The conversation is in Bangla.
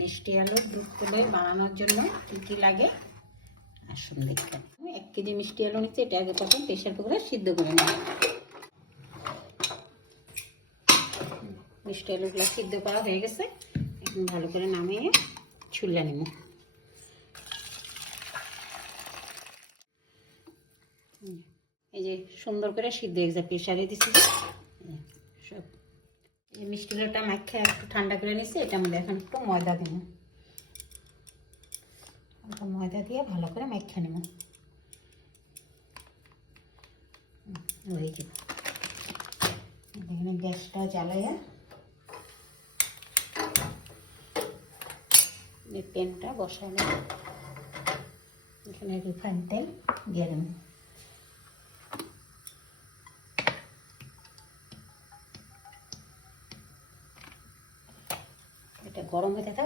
মিষ্টি আলুর দুধ পুলি বানানোর জন্য কী কী লাগে আসুন দেখতে। 1 কেজি মিষ্টি আলু নিচ্ছে, এটা আগে প্রথম প্রেশার কুকারে সিদ্ধ করে নেব। মিষ্টি আলুগুলো সিদ্ধ করা হয়ে গেছে, এখন ভালো করে নামিয়ে ছুলে নেব। এই যে সুন্দর করে সিদ্ধ হয়ে গেছে, প্রেশারে দিচ্ছি সব। এই মিষ্টি আলুটা মাখা একটু ঠান্ডা করে নিচ্ছি, এটার মধ্যে এখন একটু ময়দা দেব। ময়দা দিয়ে ভালো করে মাখা নেব। হয়ে যাবে। এখানে গ্যাসটা জ্বালাইয়া প্যানটা বসায় নেব। এখানে রিফাইন তেল দিয়ে দেব। এটা গরম হতে থাকে,